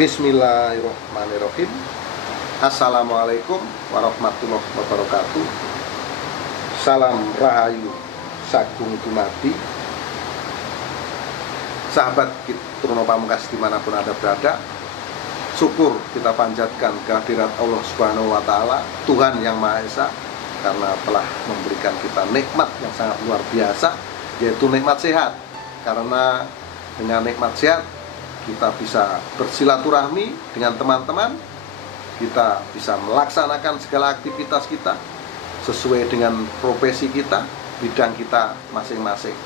Bismillahirrahmanirrahim. Assalamualaikum warahmatullahi wabarakatuh. Salam rahayu sagung dumadi. Sahabat Turno Pamungkas dimanapun Anda berada, syukur kita panjatkan kehadirat Allah Subhanahu wa Ta'ala, Tuhan yang Maha Esa, karena telah memberikan kita nikmat yang sangat luar biasa, yaitu nikmat sehat. Karena dengan nikmat sehat kita bisa bersilaturahmi dengan teman-teman, kita bisa melaksanakan segala aktivitas kita sesuai dengan profesi kita, bidang kita masing-masing.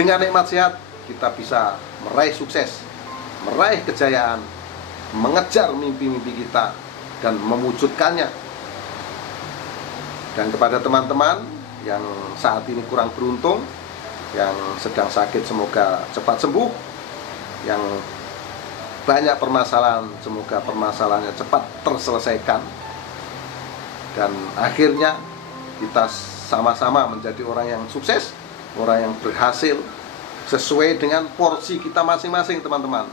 Dengan nikmat sehat kita bisa meraih sukses, meraih kejayaan, mengejar mimpi-mimpi kita dan mewujudkannya. Dan kepada teman-teman yang saat ini kurang beruntung, yang sedang sakit semoga cepat sembuh, yang banyak permasalahan semoga permasalahannya cepat terselesaikan, dan akhirnya kita sama-sama menjadi orang yang sukses, orang yang berhasil sesuai dengan porsi kita masing-masing, teman-teman.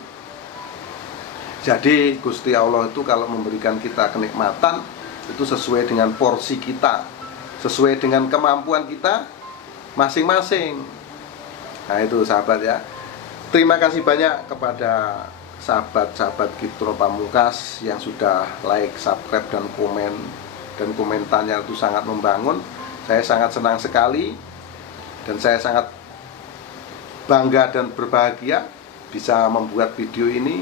Jadi Gusti Allah itu kalau memberikan kita kenikmatan itu sesuai dengan porsi kita, sesuai dengan kemampuan kita masing-masing. Nah itu sahabat ya. Terima kasih banyak kepada sahabat-sahabat Turno Pamungkas yang sudah like, subscribe, dan komen. Dan komentarnya itu sangat membangun. Saya sangat senang sekali. Dan saya sangat bangga dan berbahagia bisa membuat video ini.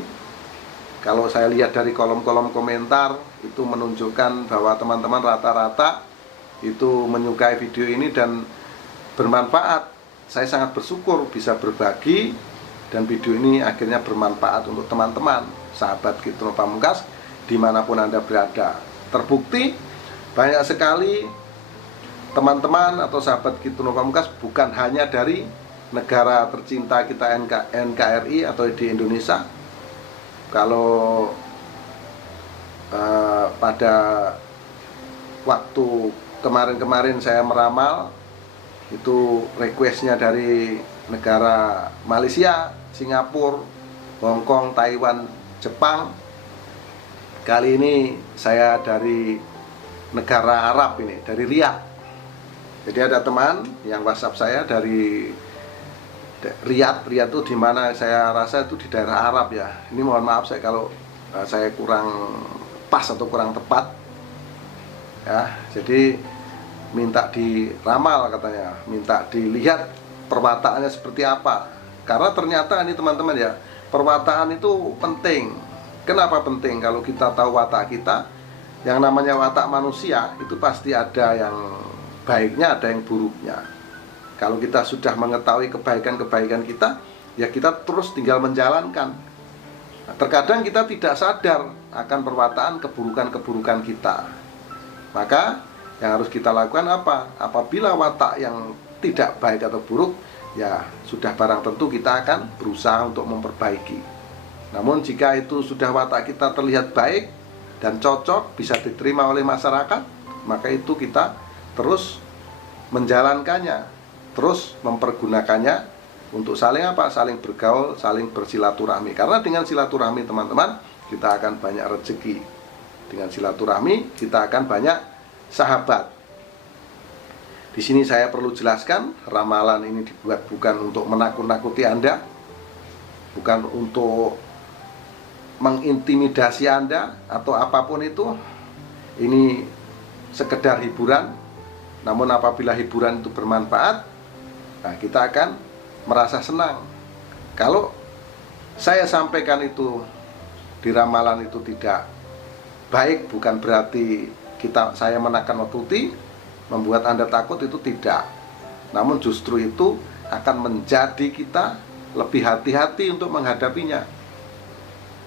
Kalau saya lihat dari kolom-kolom komentar, itu menunjukkan bahwa teman-teman rata-rata itu menyukai video ini dan bermanfaat. Saya sangat bersyukur bisa berbagi, dan video ini akhirnya bermanfaat untuk teman-teman, sahabat Turno Pamungkas dimanapun Anda berada. Terbukti banyak sekali teman-teman atau sahabat Turno Pamungkas bukan hanya dari negara tercinta kita NKRI atau di Indonesia. Kalau pada waktu kemarin-kemarin saya meramal, itu requestnya dari negara Malaysia, Singapura, Hong Kong, Taiwan, Jepang. Kali ini saya dari negara Arab ini, dari Riyadh. Jadi ada teman yang WhatsApp saya dari Riyadh. Riyadh itu di mana saya rasa itu di daerah Arab ya. Ini mohon maaf saya kalau saya kurang pas atau kurang tepat. Ya, jadi minta diramal katanya, minta dilihat perwataannya seperti apa. Karena ternyata ini teman-teman ya, perwataan itu penting. Kenapa penting? Kalau kita tahu watak kita, yang namanya watak manusia itu pasti ada yang baiknya, ada yang buruknya. Kalau kita sudah mengetahui kebaikan-kebaikan kita, ya kita terus tinggal menjalankan. Nah, terkadang kita tidak sadar akan perwataan keburukan-keburukan kita. Maka yang harus kita lakukan apa? Apabila watak yang tidak baik atau buruk, ya sudah barang tentu kita akan berusaha untuk memperbaiki. Namun jika itu sudah watak kita terlihat baik dan cocok, bisa diterima oleh masyarakat, maka itu kita terus menjalankannya, terus mempergunakannya untuk saling apa? Saling bergaul, saling bersilaturahmi. Karena dengan silaturahmi teman-teman, kita akan banyak rezeki. Dengan silaturahmi kita akan banyak sahabat. Di sini saya perlu jelaskan, ramalan ini dibuat bukan untuk menakut-nakuti Anda, bukan untuk mengintimidasi Anda atau apapun itu. Ini sekedar hiburan. Namun apabila hiburan itu bermanfaat, nah kita akan merasa senang. Kalau saya sampaikan itu di ramalan itu tidak baik, bukan berarti saya menakut-nakuti, membuat Anda takut, itu tidak. Namun justru itu akan menjadi kita lebih hati-hati untuk menghadapinya.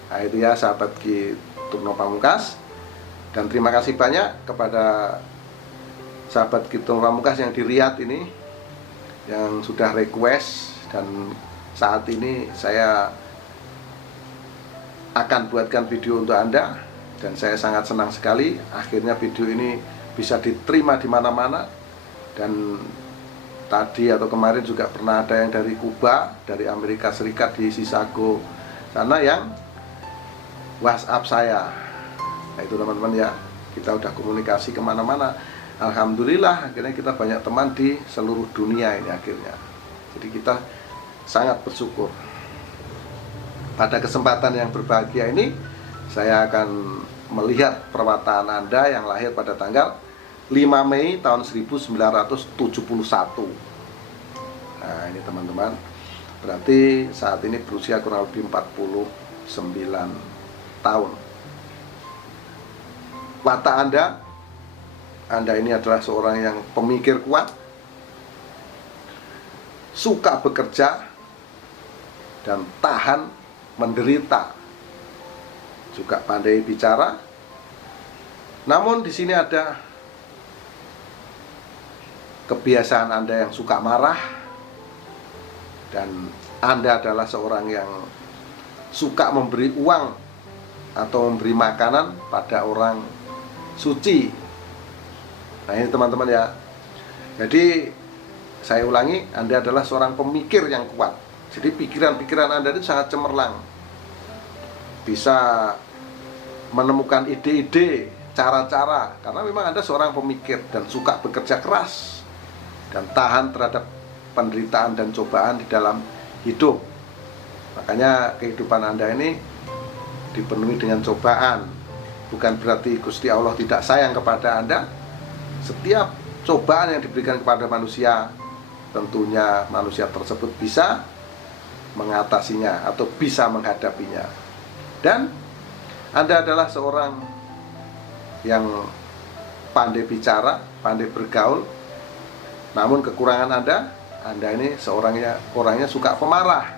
Nah itu ya sahabat Turno Pamungkas. Dan terima kasih banyak kepada sahabat Turno Pamungkas yang di Riyadh ini, yang sudah request. Dan saat ini saya akan buatkan video untuk Anda. Dan saya sangat senang sekali akhirnya video ini bisa diterima di mana-mana. Dan tadi atau kemarin juga pernah ada yang dari Kuba, dari Amerika Serikat di Chicago sana, yang WhatsApp saya. Nah itu teman-teman ya, kita udah komunikasi kemana-mana. Alhamdulillah akhirnya kita banyak teman di seluruh dunia ini akhirnya. Jadi kita sangat bersyukur. Pada kesempatan yang berbahagia ini, saya akan melihat perwataan Anda yang lahir pada tanggal 5 Mei tahun 1971. Nah ini teman-teman, berarti saat ini berusia kurang lebih 49 tahun. Watak Anda ini adalah seorang yang pemikir kuat, suka bekerja, dan tahan menderita. Juga pandai bicara. Namun di sini ada kebiasaan Anda yang suka marah, dan Anda adalah seorang yang suka memberi uang atau memberi makanan pada orang suci. Nah ini teman-teman ya. Jadi saya ulangi, Anda adalah seorang pemikir yang kuat. Jadi pikiran-pikiran Anda itu sangat cemerlang, bisa menemukan ide-ide, cara-cara, karena memang Anda seorang pemikir dan suka bekerja keras dan tahan terhadap penderitaan dan cobaan di dalam hidup. Makanya kehidupan Anda ini dipenuhi dengan cobaan. Bukan berarti Gusti Allah tidak sayang kepada Anda. Setiap cobaan yang diberikan kepada manusia, tentunya manusia tersebut bisa mengatasinya atau bisa menghadapinya. Dan Anda adalah seorang yang pandai bicara, pandai bergaul. Namun kekurangan Anda ini orangnya suka pemarah.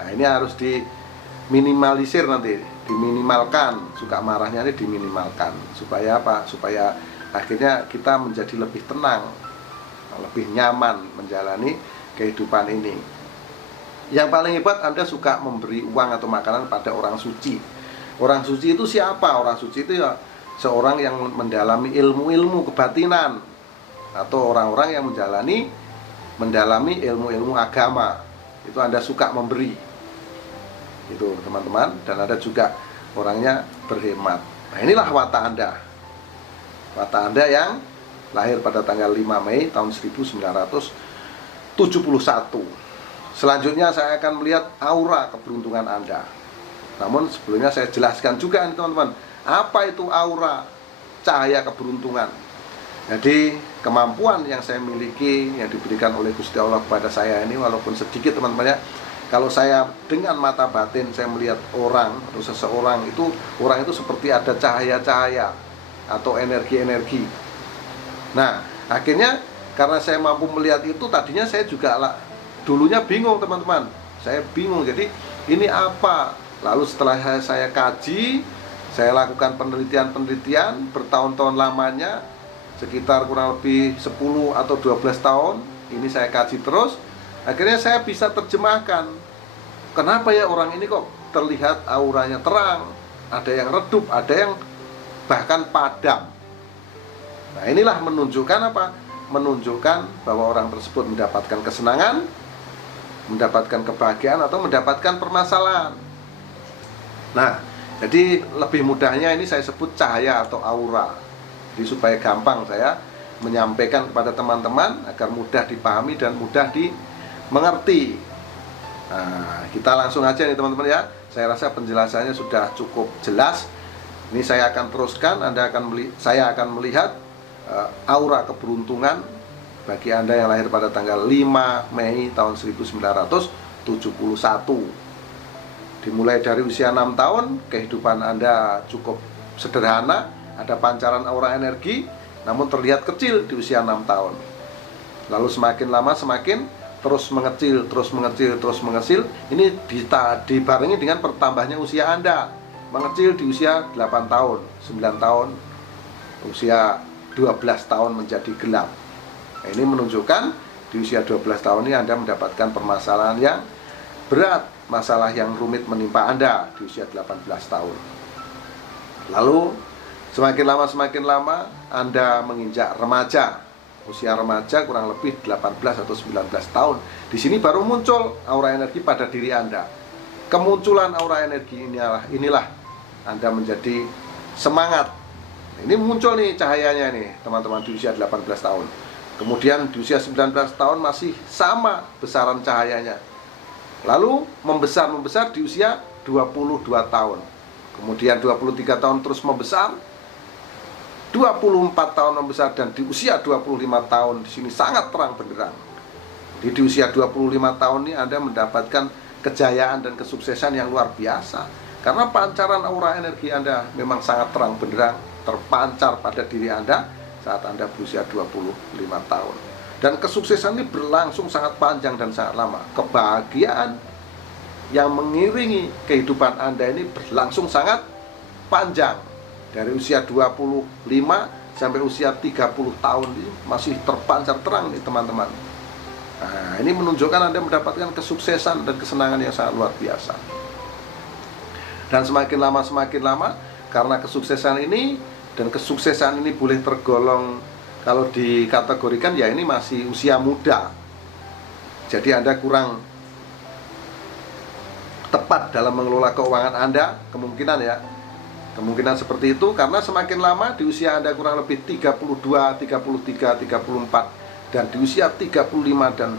Nah ini harus diminimalisir nanti, diminimalkan. Suka marahnya ini diminimalkan. Supaya apa? Supaya akhirnya kita menjadi lebih tenang, lebih nyaman menjalani kehidupan ini. Yang paling hebat, Anda suka memberi uang atau makanan pada orang suci. Orang suci itu siapa? Orang suci itu ya seorang yang mendalami ilmu-ilmu kebatinan, atau orang-orang yang mendalami ilmu-ilmu agama. Itu Anda suka memberi. Itu teman-teman. Dan Anda juga orangnya berhemat. Nah inilah watak Anda. Watak Anda yang lahir pada tanggal 5 Mei tahun 1971. Selanjutnya saya akan melihat aura keberuntungan Anda. Namun sebelumnya saya jelaskan juga nih teman-teman, apa itu aura cahaya keberuntungan. Jadi kemampuan yang saya miliki, yang diberikan oleh Gusti Allah kepada saya ini, walaupun sedikit teman-teman ya, kalau saya dengan mata batin saya melihat orang atau seseorang itu, orang itu seperti ada cahaya-cahaya atau energi-energi. Nah akhirnya karena saya mampu melihat itu, tadinya saya juga dulunya bingung teman-teman. Saya bingung, jadi ini apa? Lalu setelah saya kaji, saya lakukan penelitian bertahun-tahun lamanya, sekitar kurang lebih 10 atau 12 tahun. Ini saya kaji terus. Akhirnya saya bisa terjemahkan, kenapa ya orang ini kok terlihat auranya terang, ada yang redup, ada yang bahkan padam. Nah inilah menunjukkan apa? Menunjukkan bahwa orang tersebut mendapatkan kesenangan, mendapatkan kebahagiaan, atau mendapatkan permasalahan. Nah jadi lebih mudahnya ini saya sebut cahaya atau aura. Jadi supaya gampang saya menyampaikan kepada teman-teman agar mudah dipahami dan mudah dimengerti. Nah kita langsung aja nih teman-teman ya. Saya rasa penjelasannya sudah cukup jelas. Ini saya akan teruskan. Saya akan melihat aura keberuntungan bagi Anda yang lahir pada tanggal 5 Mei tahun 1971. Dimulai dari usia 6 tahun, kehidupan Anda cukup sederhana, ada pancaran aura energi, namun terlihat kecil di usia 6 tahun. Lalu semakin lama semakin terus mengecil. Ini dibarengi dengan bertambahnya usia Anda, mengecil di usia 8 tahun, 9 tahun, usia 12 tahun menjadi gelap. Nah, ini menunjukkan di usia 12 tahun ini Anda mendapatkan permasalahan yang berat, masalah yang rumit menimpa Anda di usia 18 tahun. Lalu semakin lama Anda menginjak remaja, usia remaja kurang lebih 18 atau 19 tahun. Di sini baru muncul aura energi pada diri Anda. Kemunculan aura energi inilah Anda menjadi semangat. Ini muncul nih cahayanya nih teman-teman di usia 18 tahun. Kemudian di usia 19 tahun masih sama besaran cahayanya. Lalu membesar di usia 22 tahun. Kemudian 23 tahun terus membesar, 24 tahun membesar, dan di usia 25 tahun di sini sangat terang benderang. Di usia 25 tahun ini Anda mendapatkan kejayaan dan kesuksesan yang luar biasa. Karena pancaran aura energi Anda memang sangat terang benderang, terpancar pada diri Anda saat Anda berusia 25 tahun. Dan kesuksesan ini berlangsung sangat panjang dan sangat lama. Kebahagiaan yang mengiringi kehidupan Anda ini berlangsung sangat panjang. Dari usia 25 sampai usia 30 tahun ini masih terpancar terang nih teman-teman. Nah, ini menunjukkan Anda mendapatkan kesuksesan dan kesenangan yang sangat luar biasa. Dan semakin lama karena kesuksesan ini, dan kesuksesan ini boleh tergolong, kalau dikategorikan ya ini masih usia muda. Jadi Anda kurang tepat dalam mengelola keuangan Anda, kemungkinan seperti itu, karena semakin lama di usia Anda kurang lebih 32, 33, 34, dan di usia 35 dan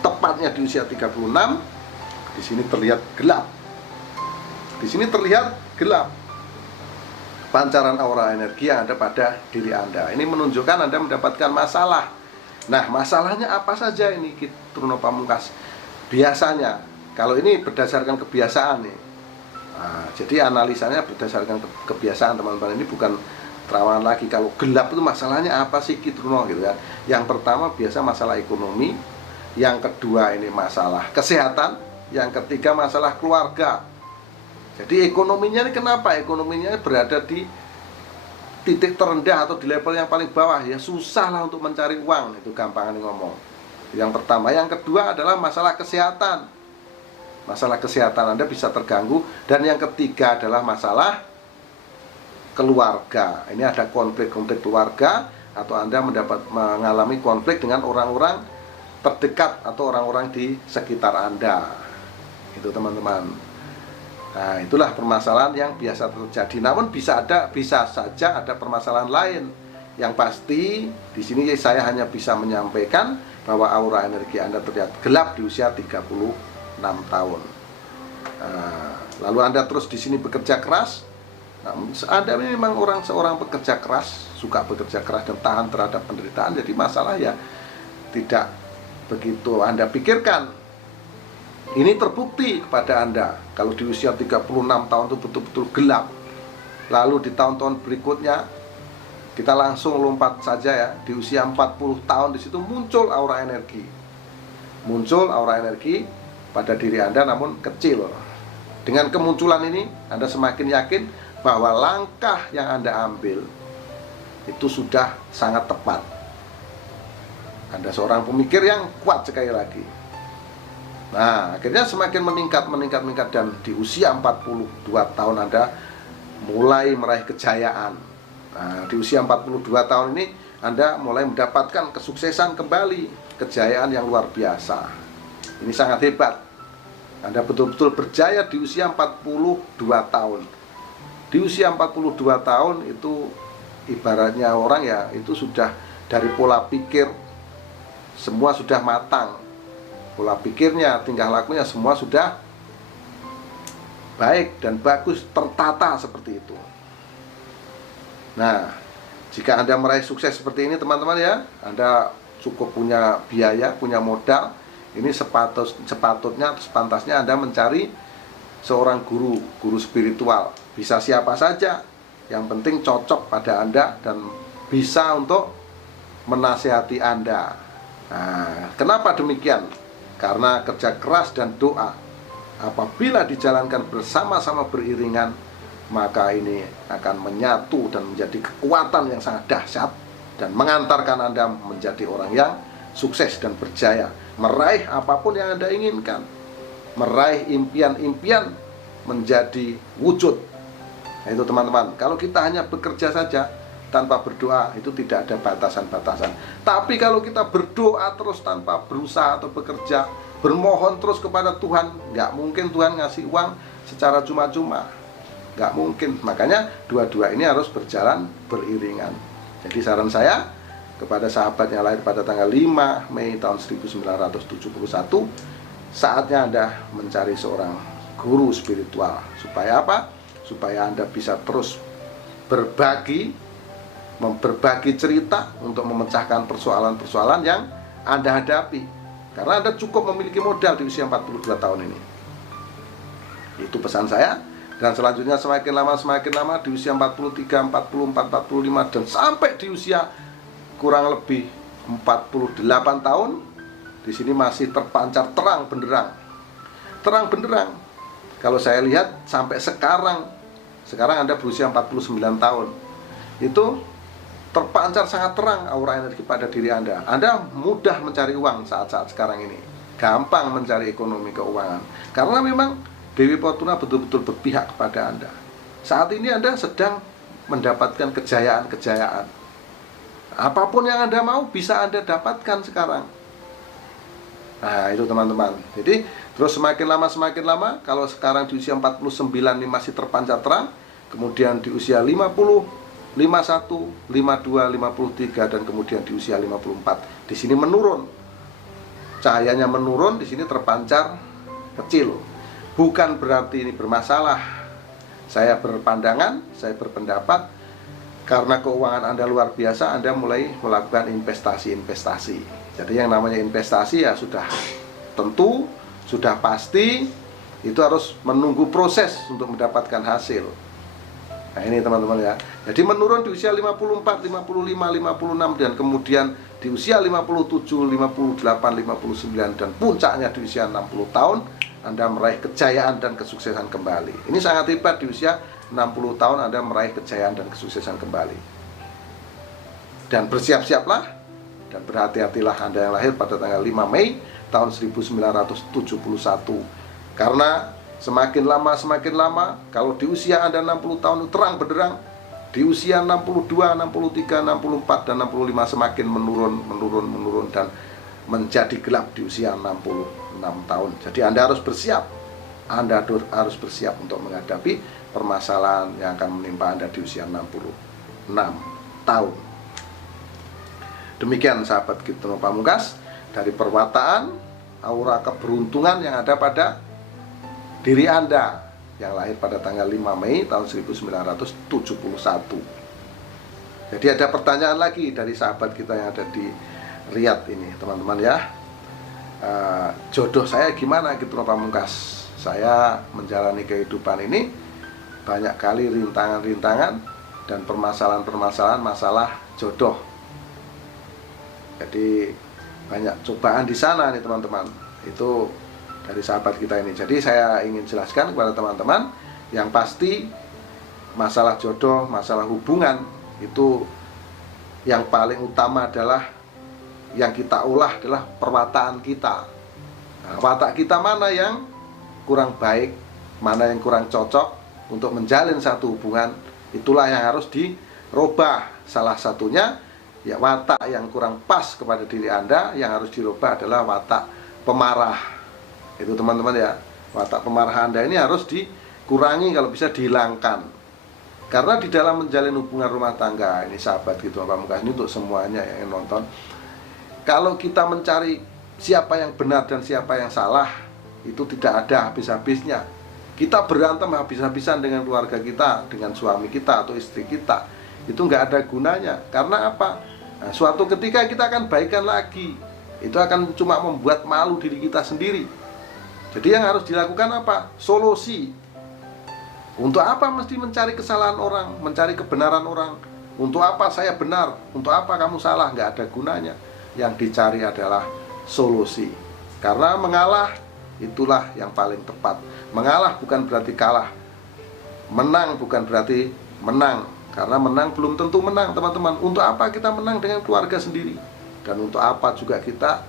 tepatnya di usia 36, di sini terlihat gelap. Di sini terlihat gelap pancaran aura energi yang ada pada diri Anda. Ini menunjukkan Anda mendapatkan masalah. Nah, masalahnya apa saja ini, Truno Pamungkas? Biasanya, kalau ini berdasarkan kebiasaan nih. Nah, jadi analisanya berdasarkan kebiasaan teman-teman. Ini bukan terawangan lagi. Kalau gelap itu masalahnya apa sih, Truno, gitu kan? Yang pertama biasa masalah ekonomi, yang kedua ini masalah kesehatan, yang ketiga masalah keluarga. Jadi ekonominya ini kenapa? Ekonominya berada di titik terendah atau di level yang paling bawah. Ya susah lah untuk mencari uang, itu gampangan ngomong. Yang pertama. Yang kedua adalah masalah kesehatan. Masalah kesehatan Anda bisa terganggu. Dan yang ketiga adalah masalah keluarga. Ini ada konflik-konflik keluarga, atau Anda mengalami konflik dengan orang-orang terdekat atau orang-orang di sekitar Anda. Itu teman-teman. Nah, itulah permasalahan yang biasa terjadi. Namun bisa saja ada permasalahan lain. Yang pasti di sini saya hanya bisa menyampaikan bahwa aura energi Anda terlihat gelap di usia 36 tahun. Nah, lalu Anda terus di sini bekerja keras. Nah, Anda memang seorang pekerja keras, suka bekerja keras dan tahan terhadap penderitaan. Jadi masalah ya tidak begitu Anda pikirkan. Ini terbukti kepada Anda. Kalau di usia 36 tahun itu betul-betul gelap. Lalu di tahun-tahun berikutnya, kita langsung lompat saja ya. Di usia 40 tahun di situ muncul aura energi. Muncul aura energi pada diri Anda namun kecil. Dengan kemunculan ini, Anda semakin yakin bahwa langkah yang Anda ambil itu sudah sangat tepat. Anda seorang pemikir yang kuat sekali lagi. Nah, akhirnya semakin meningkat, dan di usia 42 tahun Anda mulai meraih kejayaan. Nah, di usia 42 tahun ini Anda mulai mendapatkan kesuksesan kembali, kejayaan yang luar biasa. Ini sangat hebat. Anda betul-betul berjaya di usia 42 tahun. Di usia 42 tahun itu ibaratnya orang ya, itu sudah dari pola pikir semua sudah matang. Pola pikirnya, tingkah lakunya semua sudah baik dan bagus, tertata seperti itu. Nah, jika Anda meraih sukses seperti ini teman-teman ya, Anda cukup punya biaya, punya modal. Ini sepatutnya, sepantasnya Anda mencari seorang guru spiritual. Bisa siapa saja, yang penting cocok pada Anda dan bisa untuk menasihati Anda. Nah, kenapa demikian? Karena kerja keras dan doa apabila dijalankan bersama-sama beriringan, maka ini akan menyatu dan menjadi kekuatan yang sangat dahsyat dan mengantarkan Anda menjadi orang yang sukses dan berjaya, meraih apapun yang Anda inginkan, meraih impian-impian menjadi wujud. Nah, itu teman-teman, kalau kita hanya bekerja saja tanpa berdoa, itu tidak ada batasan-batasan. Tapi kalau kita berdoa terus tanpa berusaha atau bekerja, bermohon terus kepada Tuhan, nggak mungkin Tuhan ngasih uang secara cuma-cuma. nggak mungkin. Makanya dua-dua ini harus berjalan beriringan. Jadi saran saya kepada sahabat yang lahir pada tanggal 5 Mei tahun 1971, saatnya Anda mencari seorang guru spiritual. Supaya apa? Supaya Anda bisa terus berbagi cerita untuk memecahkan persoalan-persoalan yang Anda hadapi. Karena Anda cukup memiliki modal di usia 42 tahun ini. Itu pesan saya. Dan selanjutnya semakin lama di usia 43, 44, 45 dan sampai di usia kurang lebih 48 tahun, di sini masih terpancar terang benderang. Terang benderang. Kalau saya lihat sampai sekarang Anda berusia 49 tahun. Itu terpancar sangat terang aura energi pada diri Anda. Anda mudah mencari uang saat-saat sekarang ini. Gampang mencari ekonomi keuangan. Karena memang Dewi Fortuna betul-betul berpihak kepada Anda. Saat ini Anda sedang mendapatkan kejayaan-kejayaan. Apapun yang Anda mau bisa Anda dapatkan sekarang. Nah itu teman-teman. Jadi terus semakin lama, kalau sekarang di usia 49 ini masih terpancar terang, kemudian di usia 50, 51, 52, 53 dan kemudian di usia 54 di sini menurun. Cahayanya menurun, di sini terpancar kecil. Bukan berarti ini bermasalah. Saya berpandangan, saya berpendapat karena keuangan Anda luar biasa, Anda mulai melakukan investasi. Jadi yang namanya investasi ya sudah tentu, sudah pasti, itu harus menunggu proses untuk mendapatkan hasil. Nah ini teman-teman ya. Jadi menurun di usia 54, 55, 56 dan kemudian di usia 57, 58, 59 dan puncaknya di usia 60 tahun Anda meraih kejayaan dan kesuksesan kembali. Ini sangat hebat, di usia 60 tahun Anda meraih kejayaan dan kesuksesan kembali. Dan bersiap-siaplah dan berhati-hatilah Anda yang lahir pada tanggal 5 Mei tahun 1971. Karena semakin lama, kalau di usia Anda 60 tahun itu terang benderang, di usia 62, 63, 64, dan 65 semakin menurun dan menjadi gelap di usia 66 tahun. Jadi Anda harus bersiap. Anda harus bersiap untuk menghadapi permasalahan yang akan menimpa Anda di usia 66 tahun. Demikian sahabat Kitno Pamungkas dari perwataan aura keberuntungan yang ada pada diri Anda yang lahir pada tanggal 5 Mei tahun 1971. Jadi ada pertanyaan lagi dari sahabat kita yang ada di Riyadh ini, teman-teman ya. Jodoh saya gimana Kitno Pamungkas? Saya menjalani kehidupan ini banyak kali rintangan-rintangan dan permasalahan-permasalahan masalah jodoh. Jadi banyak cobaan di sana nih teman-teman. Itu dari sahabat kita ini. Jadi saya ingin jelaskan kepada teman-teman, yang pasti masalah jodoh, masalah hubungan itu yang paling utama adalah yang kita olah adalah perwataan kita. Nah, watak kita mana yang kurang baik, mana yang kurang cocok untuk menjalin satu hubungan, itulah yang harus dirubah. Salah satunya ya watak yang kurang pas kepada diri Anda, yang harus dirubah adalah watak pemarah. Itu teman-teman ya, watak pemarah Anda ini harus dikurangi, kalau bisa dihilangkan. Karena di dalam menjalin hubungan rumah tangga, ini sahabat Kitno Pamungkas, ini untuk semuanya yang nonton, kalau kita mencari siapa yang benar dan siapa yang salah, itu tidak ada habis-habisnya. Kita berantem habis-habisan dengan keluarga kita, dengan suami kita atau istri kita, itu nggak ada gunanya. Karena apa? Nah, suatu ketika kita akan baikan lagi, itu akan cuma membuat malu diri kita sendiri. Jadi yang harus dilakukan apa? Solusi. Untuk apa mesti mencari kesalahan orang, mencari kebenaran orang? Untuk apa saya benar? Untuk apa kamu salah? Nggak ada gunanya. Yang dicari adalah solusi. Karena mengalah itulah yang paling tepat. Mengalah bukan berarti kalah. Menang bukan berarti menang. Karena menang belum tentu menang, teman-teman. Untuk apa kita menang dengan keluarga sendiri? Dan untuk apa juga kita,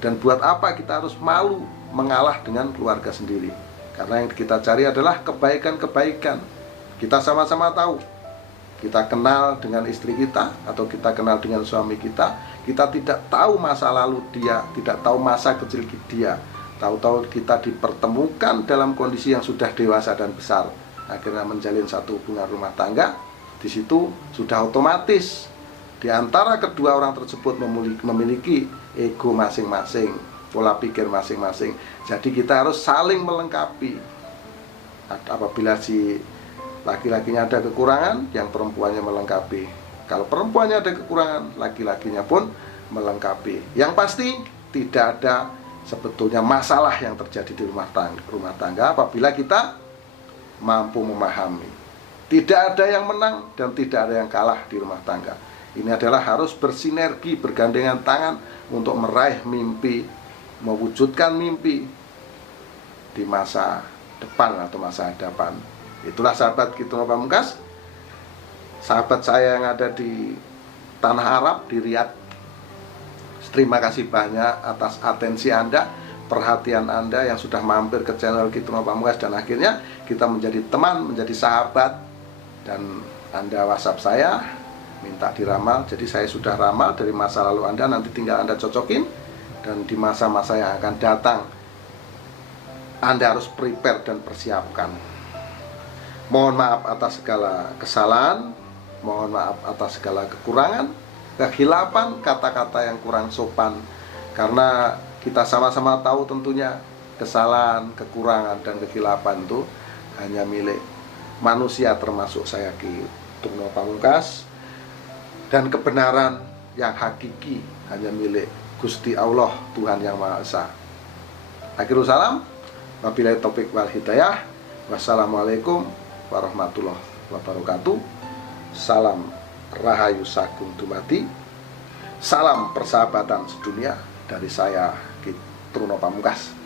dan buat apa kita harus malu mengalah dengan keluarga sendiri? Karena yang kita cari adalah kebaikan-kebaikan. Kita sama-sama tahu, kita kenal dengan istri kita atau kita kenal dengan suami kita, kita tidak tahu masa lalu dia, tidak tahu masa kecil dia. Tahu-tahu kita dipertemukan dalam kondisi yang sudah dewasa dan besar. akhirnya menjalin satu hubungan rumah tangga. Di situ sudah otomatis di antara kedua orang tersebut memiliki ego masing-masing, pola pikir masing-masing. Jadi kita harus saling melengkapi. Apabila si laki-lakinya ada kekurangan, yang perempuannya melengkapi. Kalau perempuannya ada kekurangan, laki-lakinya pun melengkapi. Yang pasti tidak ada sebetulnya masalah yang terjadi di rumah tangga apabila kita mampu memahami. Tidak ada yang menang dan tidak ada yang kalah di rumah tangga. Ini adalah harus bersinergi, bergandengan tangan untuk meraih mimpi, mewujudkan mimpi di masa depan atau masa hadapan. Itulah sahabat Kitron Pamungkas, sahabat saya yang ada di tanah Arab, di Riyadh. Terima kasih banyak atas atensi Anda, perhatian Anda yang sudah mampir ke channel Kitron Pamungkas, dan akhirnya kita menjadi teman, menjadi sahabat. Dan Anda WhatsApp saya, minta diramal. Jadi saya sudah ramal dari masa lalu Anda, nanti tinggal Anda cocokin. Dan di masa-masa yang akan datang, Anda harus prepare dan persiapkan. Mohon maaf atas segala kesalahan, mohon maaf atas segala kekurangan, kehilapan, kata-kata yang kurang sopan. Karena kita sama-sama tahu tentunya kesalahan, kekurangan, dan kehilapan itu hanya milik manusia, termasuk saya Kitron Pamungkas. Dan kebenaran yang hakiki hanya milik Gusti Allah, Tuhan Yang Maha Esa. Akhirul salam, wabillahi taufik wal hidayah. Wassalamualaikum warahmatullahi wabarakatuh. Salam Rahayu Sagung Dumadi. Salam persahabatan sedunia dari saya Kitron Pamungkas.